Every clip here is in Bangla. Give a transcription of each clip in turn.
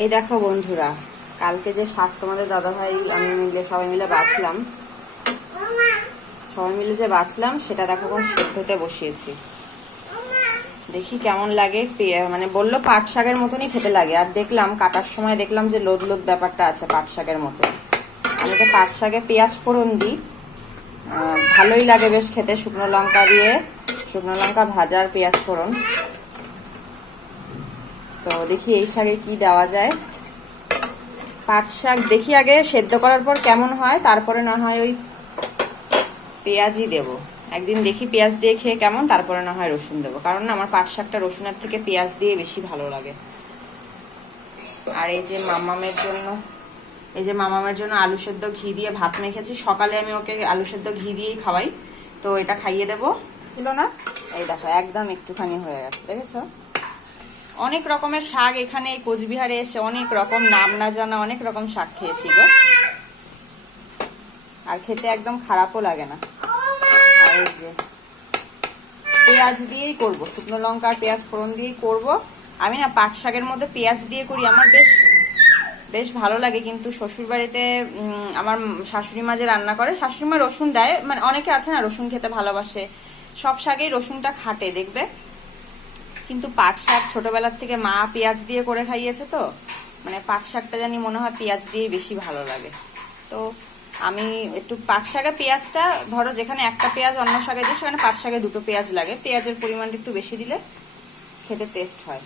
এই দেখো বন্ধুরা, কালকে যে শাক তোমাদের দাদাভাই, আমি মিলে সবাই মিলে বাঁচলাম। সবাই মিলে যে বাছলাম সেটা দেখো এখন সেদ্ধতে বসিয়েছি। দেখি কেমন লাগে মানে বলল পাট শাকের মতনই খেতে লাগে। আর দেখলাম, কাটার সময় দেখলাম যে লোদ লোদ ব্যাপারটা আছে পাট শাকের মতো আমি তো পাট শাকে পেঁয়াজ ফোড়ন দিই। ভালোই লাগে বেশ খেতে, শুকনো লঙ্কা দিয়ে। শুকনো লঙ্কা ভাজার পেঁয়াজ ফোড়ন। তো দেখি এই শাকে কি দেওয়া যায়। পাট শাক দেখি আগে সেদ্ধ করার পর কেমন হয় তারপরে না হয় ওই পেঁয়াজই দেব। একদিন দেখি পেঁয়াজ দিয়ে খেয়ে কেমন তারপরে না হয় রসুন দেবো। কারণ আমার পাট শাকটা রসুনের থেকে পেঁয়াজ দিয়ে বেশি ভালো লাগে। আর এই যে মামামের জন্য এই যে মামামের জন্য আলু সেদ্ধ ঘি দিয়ে ভাত মেখেছি সকালে আমি ওকে আলু সেদ্ধ ঘি দিয়েই খাওয়াই। তো এটা খাইয়ে দেবো। ছিল না? এই দেখো একদম একটুখানি হয়ে গেছে দেখেছ? অনেক রকমের শাক এখানে কোচবিহারে এসে অনেক রকম নাম না জানা অনেক রকম শাক খেয়েছি গো। আর খেতে একদম খারাপও লাগে না। আর পেঁয়াজ দিয়েই করব, শুকনো লঙ্কা পেঁয়াজ ফোড়ন দিয়েই করব। আমি না পাট শাকের মধ্যে পেঁয়াজ দিয়ে করি, আমার বেশ বেশ ভালো লাগে কিন্তু শ্বশুর বাড়িতে আমার শাশুড়ি মা যে রান্না করে, শাশুড়ি মা রসুন দেয় মানে অনেকে আছে না রসুন খেতে ভালোবাসে, সব শাকেই রসুনটা খাটে, দেখবে? কিন্তু পাট শাক ছোটবেলার থেকে মা পেঁয়াজ দিয়ে করে খাইয়েছে তো। মানে পাট শাকটা জানি মনে হয় পেঁয়াজ দিয়ে বেশি ভালো লাগে। তো আমি একটু পাট শাকে পেঁয়াজটা, ধরো যেখানে একটা পেঁয়াজ অন্য শাকে দিই, সেখানে পাট শাকে দুটো পেঁয়াজ লাগে। পেঁয়াজের পরিমাণটা একটু বেশি দিলে খেতে টেস্ট হয়।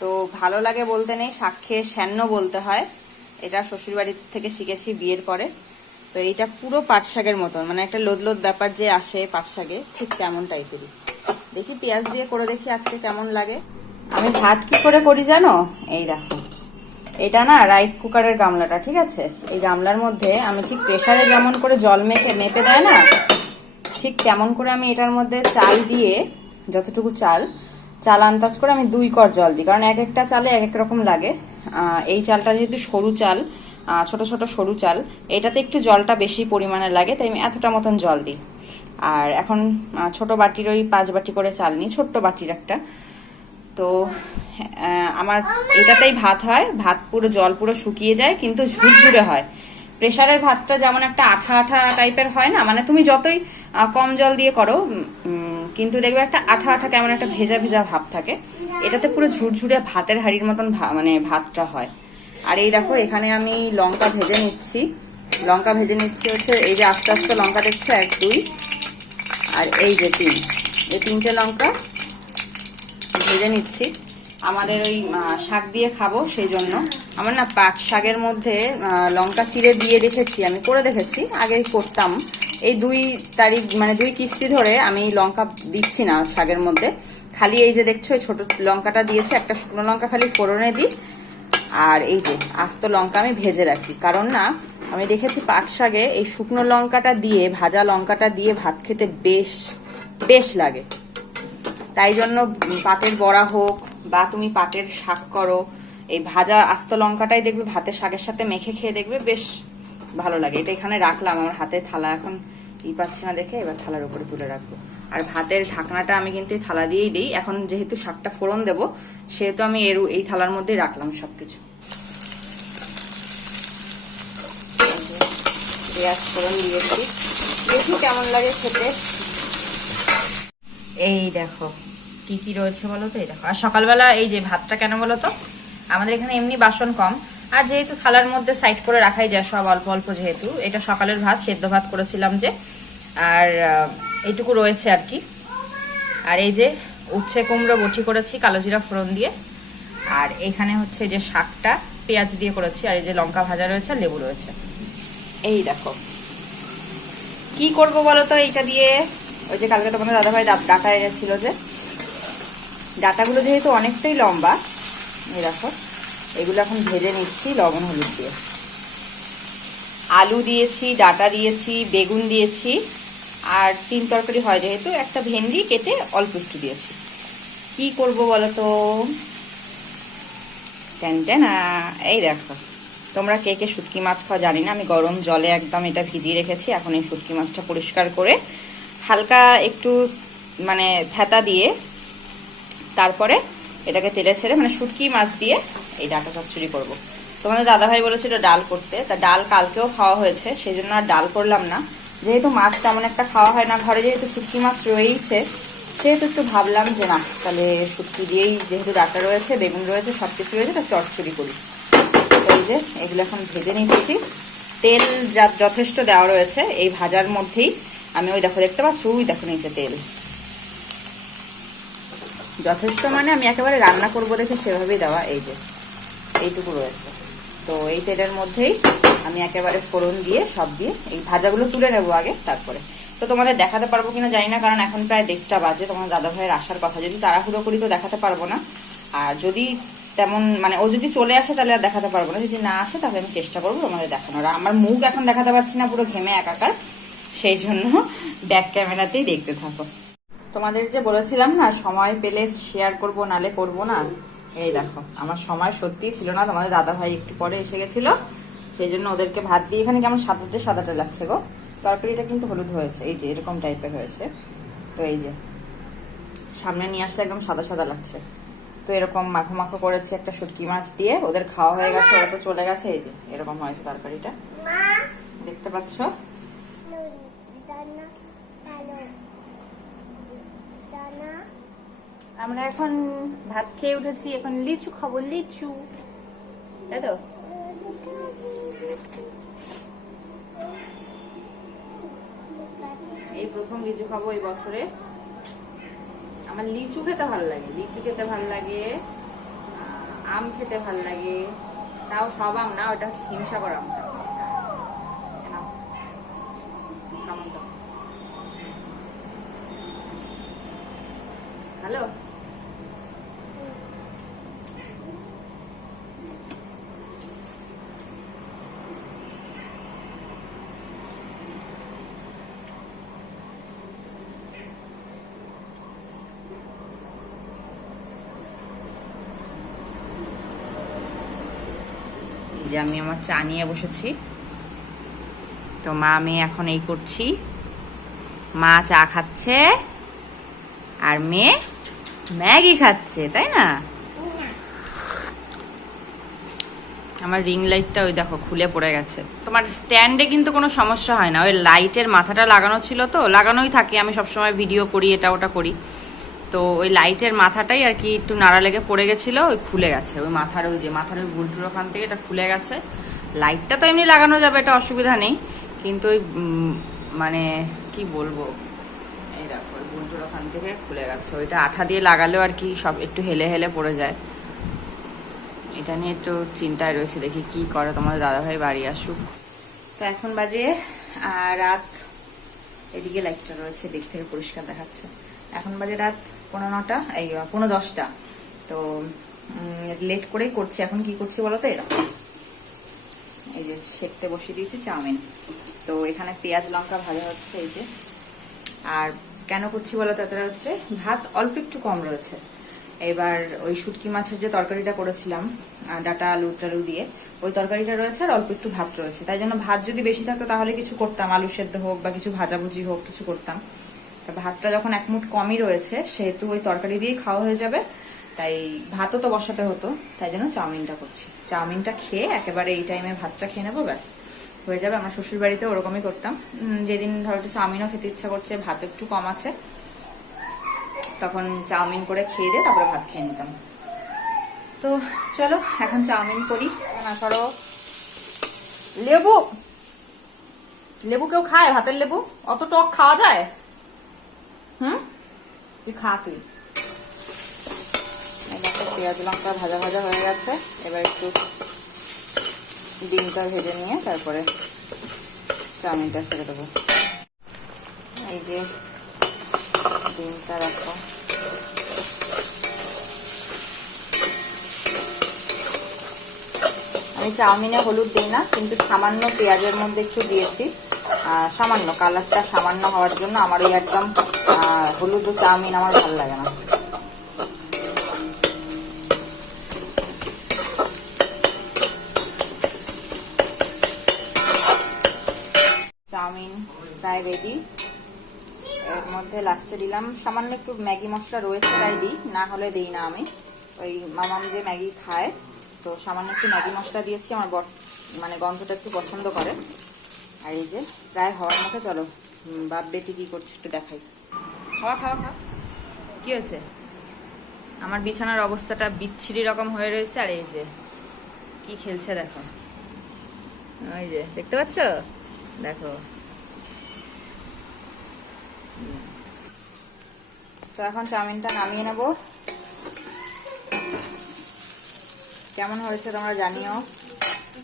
তো ভালো লাগে বলতে নেই, শাক খেয়ে শ্যান্ন বলতে হয়। এটা শ্বশুরবাড়ির থেকে শিখেছি বিয়ের পরে। তো এইটা পুরো পাট শাকের মতন মানে একটা লোদ লোদ ব্যাপার যে আসে পাট শাকে, ঠিক তেমন টাইপেরই দেখি পেঁয়াজ দিয়ে করে দেখি আজকে কেমন লাগে। আমি ভাত কি করে করি জানো? এই দেখো। এটা না রাইস কুকারের গামলাটা, ঠিক আছে? এই গামলার মধ্যে আমি ঠিক প্রেসারে যেমন করে জল মেখে মেপে দেয় না, ঠিক কেমন করে আমি এটার মধ্যে চাল দিয়ে যতটুকু চাল চাল আন্দাজ করে আমি দুই কর জল দিই। কারণ এক একটা চালে এক এক রকম লাগে। এই চালটা যেহেতু সরু চাল ছোট ছোট সরু চাল। এটাতে একটু জলটা বেশি পরিমাণে লাগে, তাই আমি এতটা মতন জল দিই। আর এখন ছোট বাটির ওই পাঁচ বাটি করে চাল নিই, ছোট্ট বাটির একটা। তো আমার এটাতেই ভাত হয়। ভাত পুরো জল পুরো শুকিয়ে যায়, কিন্তু ঝুরঝুরে হয়। প্রেশারের ভাতটা যেমন একটা আঠা আঠা টাইপের হয় না মানে তুমি যতই কম জল দিয়ে করো কিন্তু দেখবে একটা আঠা আঠা কেমন একটা ভেজা ভেজা ভাব থাকে। এটাতে পুরো ঝুরঝুরে ভাতের হাড়ির মতন মানে ভাতটা হয়। আর এই দেখো, এখানে আমি লঙ্কা ভেজে নিচ্ছি। লঙ্কা ভেজে নিচ্ছি হচ্ছে, এই যে আস্তে আস্তে লঙ্কা দেখছে এক, দুই, আর এই যে তিন। এই তিনটে লঙ্কা ভেজে নিচ্ছি। আমাদের ওই শাক দিয়ে খাব সেই জন্য। আমার না পাট শাকের মধ্যে লঙ্কা চিড়ে দিয়ে দেখেছি আমি করে দেখেছি আগে করতাম। এই দুই তারিখ মানে দুই কিস্তি ধরে আমি লঙ্কা দিচ্ছি না শাকের মধ্যে। খালি এই যে দেখছ ছোট লঙ্কাটা দিয়েছে, একটা শুকনো লঙ্কা খালি ফোড়নে দিই আর এই যে আস্ত লঙ্কা আমি ভেজে রাখি। কারণ না, আমি দেখেছি পাট শাকে এই শুকনো লঙ্কাটা দিয়ে, ভাজা লঙ্কাটা দিয়ে ভাত খেতে বেশ বেশ লাগে। তাই জন্য পাটের বড়া হোক বা তুমি পাটের শাক করো, এই ভাজা আস্ত লঙ্কাটাই দেখবে ভাতের শাকের সাথে মেখে খেয়ে দেখবে বেশ ভালো লাগে। এটা এখানে রাখলাম, আমার হাতে থালা এখন ই পাচ্ছি না দেখে, এবার থালার উপরে তুলে রাখব। আর ভাতের ঢাকনাটা আমি কিন্তু থালা দিয়েই দিই। এখন যেহেতু শাকটা ফোড়ন দেবো, সেহেতু আমি এর, এই থালার মধ্যেই রাখলাম সবকিছু। এই পেঁয়াজ ফোড়ন দিয়েছি দেখি কেমন লাগে খেতে। এই দেখো, কি কি রয়েছে বলো তো? এই দেখো, আর সকালবেলা এই যে ভাতটা কেন বলো তো? আমাদের এখানে এমনি বাসন কম। আর যেহেতু থালার মধ্যে সাইড করে রাখাই যায় সব অল্প অল্প যেহেতু, এটা সকালের ভাত, সেদ্ধ ভাত করেছিলাম যে। আর এইটুকু রয়েছে আর কি। আর এই যে উচ্ছে কুমড়ো বটি করেছি, কালো জিরা ফোড়ন দিয়ে। আর এখানে হচ্ছে যে শাকটা পেঁয়াজ দিয়ে করেছি, আর এই যে লঙ্কা ভাজা রয়েছে লেবু রয়েছে। এই দেখো। কি করব বলো তো এইটা দিয়ে? ওই যে কালকে তোমাদের দাদাভাই ডাটা এনেছিল যে, ডাটাগুলো যেহেতু অনেকটাই লম্বা, এই দেখো, এগুলো এখন ভেজে নিচ্ছি লবণ হলুদ দিয়ে। আলু দিয়েছি, ডাটা দিয়েছি, বেগুন দিয়েছি, আর তিন তরকারি হয় যেহেতু, একটা ভেন্ডি কেটে অল্প একটু দিয়েছি। কি করব বলো তো? টেনা এই দেখো। তোমরা কে কে শুটকি মাছ খাওয়া জানি না, আমি গরম জলে একদম এটা ভিজিয়ে রেখেছি, এখন এই শুটকি মাছটা পরিষ্কার করে হালকা একটু মানে ফেতা দিয়ে তারপরে এটাকে তেলে ছেড়ে মানে শুটকি মাছ দিয়ে এই ডাটা চচ্চড়ি করব। তোমাদের দাদাভাই বলেছিল ডাল করতে, তা ডাল কালকেও খাওয়া হয়েছে সেই জন্য আর ডাল করলাম না। যেহেতু মাছ তেমন একটা খাওয়া হয় না, ঘরে যেহেতু শুটকি মাছ রয়েইছে, সেহেতু একটু ভাবলাম যে না, তাহলে শুটকি দিয়েই যেহেতু ডাটা রয়েছে, বেগুন রয়েছে সব কিছু রয়েছে, তা চচ্চড়ি করি। যে, এগুলো এখন ভেজে নিচ্ছি। তেল যা, যথেষ্ট দেওয়া রয়েছে, এই ভাজার মধ্যেই আমি ওই দেখো, দেখতে পাচ্ছি? ওই দেখো নিচে তেল। যথেষ্ট মানে আমি একেবারে রান্না করব দেখে সেভাবেই দেওয়া এই যে, এইটুকু রয়েছে। তো এই তেলের মধ্যেই আমি একেবারে ফোড়ন দিয়ে, সব দিয়ে এই ভাজাগুলো তুলে নেব আগে তারপরে। তো তোমাদের দেখাতে পারব কিনা জানি না, কারণ এখন প্রায় দেড়টা বাজে। তোমার দাদা ভাইয়ের আসার কথা, যদি তাড়াহুড়ো করি তো দেখাতে পারব না। আর যদি তেমন মানে ও যদি চলে আসে তাহলে আর দেখাতে পারব না। যদি না আসে তাহলে আমি চেষ্টা করব তোমাদের দেখানোর। আমার মুখ এখন দেখাতে পারছি না, পুরো ঘেমে একাকার। সেই জন্য ব্যাক ক্যামেরাতেই দেখতে থাকো। তোমাদের যে বলেছিলাম না, সময় পেলে শেয়ার করব, নালে করব না? এই দেখো, আমার সময় সত্যিই ছিল না। তোমাদের দাদা ভাই একটু পরে এসে গেছিল। সেই জন্য ওদেরকে ভাত দিয়ে এখানে কেমন সাদাতে সাদাতে লাগছে গো। তরকারিটা কিন্তু হলুদ হয়েছে। এই যে, এরকম টাইপের হয়েছে। তো এই যে, সামনে নিয়ে আসলে একদম সাদা সাদা লাগছে। তো এরকম মাখো মাখো করেছে একটা শুটকি মাছ দিয়ে। ওদের খাওয়া হয়ে গেছে ওরা তো চলে গেছে এই যে এরকম হয়েছে তরকারিটা। দেখতে পাচ্ছ? আমরা এখন ভাত খেয়ে উঠেছি এখন লিচু খাব লিচু। তাই তো? এই প্রথম লিচু খাব এই বছরে। আমার লিচু খেতে ভালো লাগে। লিচু খেতে ভালো লাগে আম খেতে ভালো লাগে। তাও সব আম না ওটা হচ্ছে হিমসাগর আমটা? হ্যালো? যে আমি আমার চা নিয়ে বসেছি। তো মা, আমি এখন এই করছি। মা চা খাচ্ছে আর মেয়ে ম্যাগি খাচ্ছে, তাই না? আমার রিং লাইটটা ওই দেখো খুলে পড়ে গেছে। তোমার স্ট্যান্ডে কিন্তু কোনো সমস্যা হয় না। ওই লাইটের মাথাটা লাগানো ছিল তো, লাগানোই থাকে। আমি সবসময় ভিডিও করি, এটা ওটা করি। তো ওই লাইটের মাথাটাই আর কি একটু নাড়া লেগে পড়ে গেছিল, ওই খুলে গেছে। ওই মাথার ওই যে মাথার ওই বুলটুর ওখান থেকে এটা খুলে গেছে। লাইটটা তো এমনি লাগানো যাবে, এটা অসুবিধা নেই। কিন্তু ওই মানে কি বলব? এই দেখো, ওই বুলটুর ওখান থেকে খুলে গেছে। ওইটা আঠা দিয়ে লাগালেও আর কি সব একটু হেলে হেলে পড়ে যায়। এটা নিয়ে একটু চিন্তায় রয়েছে, দেখি কি করে তোমাদের দাদাভাই বাড়ি আসুক। তো এখন বাজে রাত। এদিকে লাইটটা রয়েছে, দিক থেকে পরিষ্কার দেখাচ্ছে। এখন বাজে রাত পনেরো নটা, এই পনেরো দশটা। তো লেট করেই করছি। এখন কি করছি বলো তো এরকম? এই যে সেকতে বসিয়ে দিয়েছি চাউমিন। তো এখানে পেঁয়াজ, লঙ্কা ভাজা হচ্ছে এই যে। আর কেন করছি বলো তাতে হচ্ছে ভাত অল্প একটু কম রয়েছে। এবার ওই শুটকি মাছের যে তরকারিটা করেছিলাম ডাটা আলু, টালু দিয়ে, ওই তরকারিটা রয়েছে আর অল্প একটু ভাত রয়েছে। তাই জন্য ভাত যদি বেশি থাকতো তাহলে কিছু করতাম। আলু সেদ্ধ হোক বা কিছু ভাজাভুজি হোক, কিছু করতাম। ভাতটা যখন এক মুঠ কমই রয়েছে, সেহেতু ওই তরকারি দিয়েই খাওয়া হয়ে যাবে। তাই ভাতও তো বসাতে হতো, তাই জন্য চাউমিনটা করছি। চাউমিনটা খেয়ে একেবারে এই টাইমে ভাতটা খেয়ে নেব, ব্যাস। হয়ে যাবে, আমার শ্বশুর বাড়িতে ওরকমই করতাম। যেদিন ধরো একটু চাউমিনও খেতে ইচ্ছা করছে, ভাত একটু কম আছে, তখন চাউমিন করে খেয়ে দিয়ে তারপরে ভাত খেয়ে নিতাম। তো চলো, এখন চাউমিন করি। না করো লেবু। লেবু কেউ খায়? ভাতের লেবু? অত টক খাওয়া যায়? হুম? তুই খা তুই। পেঁয়াজ লঙ্কা ভাজা ভাজা হয়ে গেছে। এবার একটু ডিমটা ভেজে নিয়ে তারপরে চাউমিনটা ছেড়ে দেবো। এই যে ডিমটা রাখো। আমি চাউমিনে হলুদ দিই না, কিন্তু সামান্য পেঁয়াজের মধ্যে একটু দিয়েছি। সামান্য, কালারটা সামান্য হওয়ার জন্য আমার ওই একদম হলুদ চাউমিন আমার ভালো লাগে না। চাউমিন প্রায় রেডি এর মধ্যে লাস্টে দিলাম, সামান্য একটু ম্যাগি মশলা রয়েছে তাই দিই, না হলে দিই না আমি। ওই মামাম যে ম্যাগি খায় তো সামান্য একটু ম্যাগি মশলা দিয়েছি আমার বর মানে গন্ধটা একটু পছন্দ করে। আর এই যে প্রায় হওয়ার মতো চলো বাপ বেটি কী করছে একটু দেখাই। খাওয়া খাওয়া খাওয়া। কী হয়েছে? আমার বিছানার অবস্থাটা বিচ্ছিরি রকম হয়ে রয়েছে আর এই যে কি খেলছে দেখো। ওই যে দেখতে পাচ্ছ? দেখো। তো এখন চাউমিনটা নামিয়ে নেব। কেমন হয়েছে তোমরা জানিও।